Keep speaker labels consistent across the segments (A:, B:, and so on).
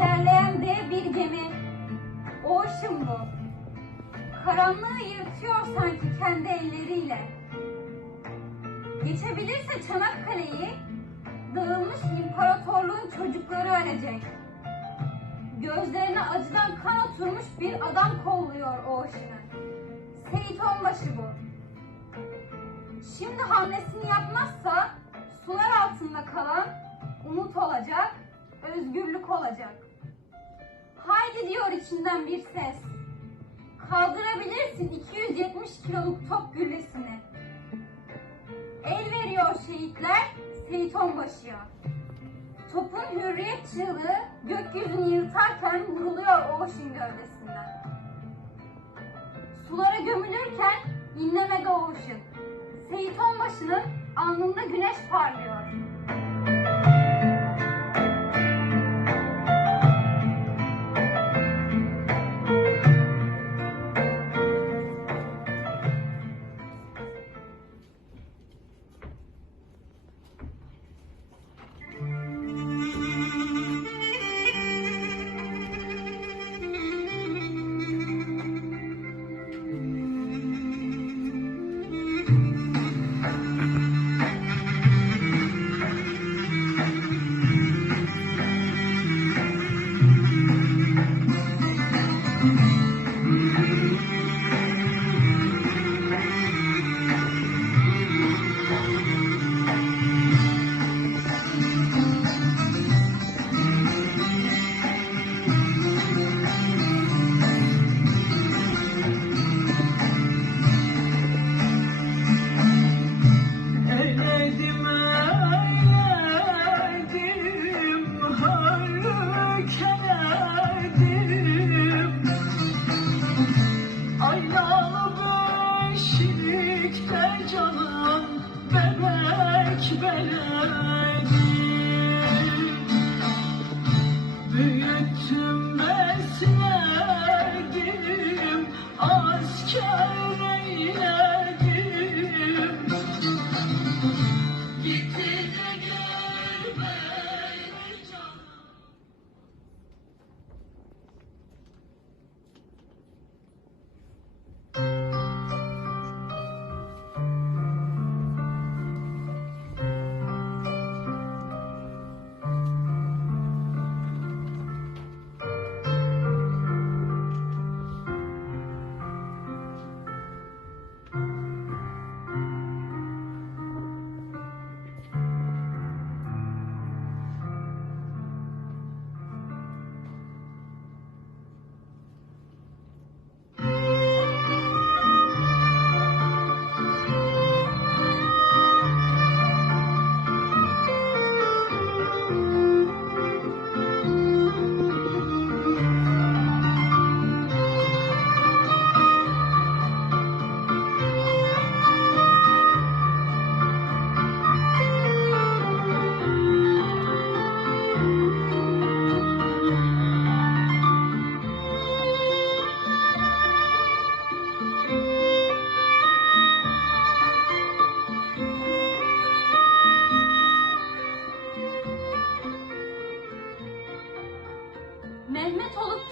A: İlerleyen dev bir gemi. Ocean bu. Karanlığı yırtıyor sanki kendi elleriyle. Geçebilirse Çanakkale'yi dağılmış imparatorluğun çocukları ölecek. Gözlerine acıdan kan oturmuş bir adam kolluyor Ocean'ı. Seyit Onbaşı bu. Şimdi hamlesini yapmazsa sular altında kalan umut olacak, özgürlük olacak. Haydi diyor içinden bir ses. Kaldırabilirsin 270 kiloluk top güllesini. El veriyor şehitler Seyit Onbaşı'ya. Topun hürriyet çığlığı gökyüzünü yırtarken vuruluyor Oğuş'un gövdesinden. Sulara gömülürken inlemede Oğuş'un. Seyit Onbaşı'nın alnında güneş parlıyor.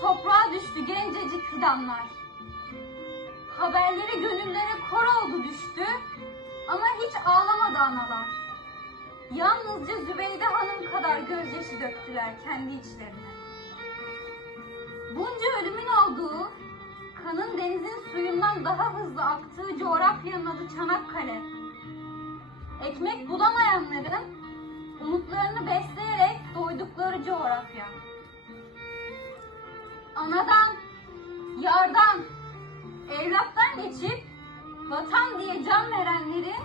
A: Toprağa düştü gencecik fidanlar. Haberleri gönüllere kor oldu düştü ama hiç ağlamadı analar. Yalnızca Zübeyde Hanım kadar gözyaşı döktüler kendi içlerine. Bunca ölümün olduğu, kanın denizin suyundan daha hızlı aktığı coğrafyanın adı Çanakkale. Ekmek bulamayanların umutlarını besleyerek doydukları coğrafya anadan, yardan, evlattan geçip vatan diye can verenlerin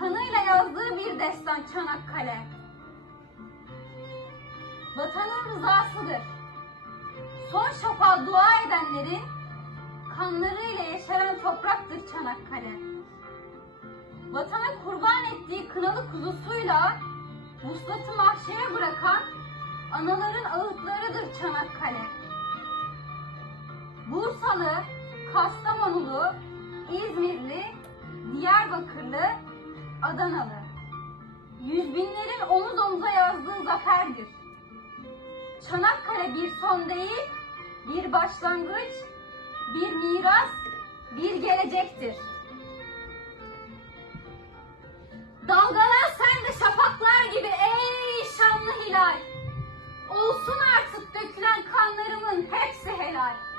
A: kanıyla yazdığı bir destan Çanakkale. Vatanın rızasıdır. Son şafağa dua edenlerin kanlarıyla yeşeren topraktır Çanakkale. Vatana kurban ettiği kınalı kuzusuyla vuslatı mahşere bırakan anaların ağıtlarıdır Çanakkale. Bursalı, Kastamonulu, İzmirli, Diyarbakırlı, Adanalı. Yüz binlerin omuz omuza yazdığı zaferdir. Çanakkale bir son değil, bir başlangıç, bir miras, bir gelecektir. Dalgalan sen de şafaklar gibi ey şanlı hilal. Olsun artık dökülen kanlarımın hepsi helal.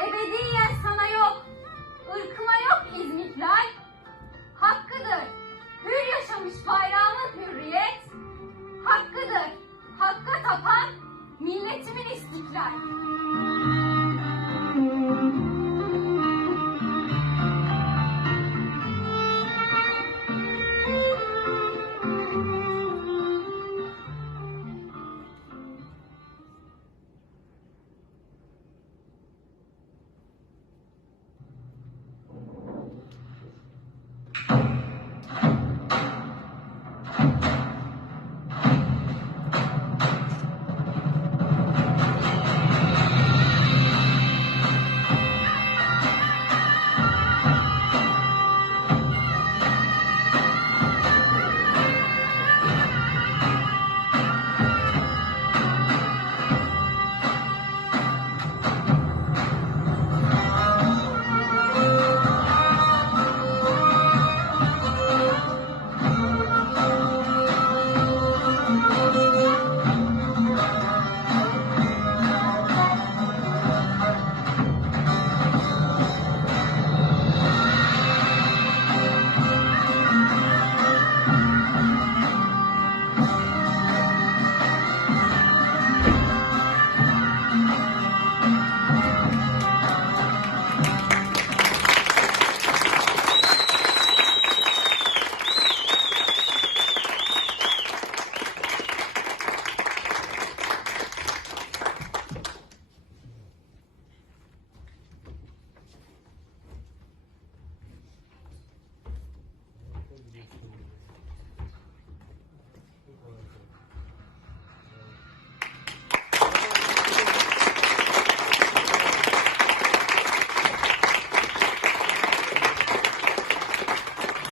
A: Ebediyen sana yok, ırkıma yok izmihlal. Hakkıdır, hür yaşamış bayrağımın hürriyet. Hakkıdır, hakka tapan milletimin istiklal.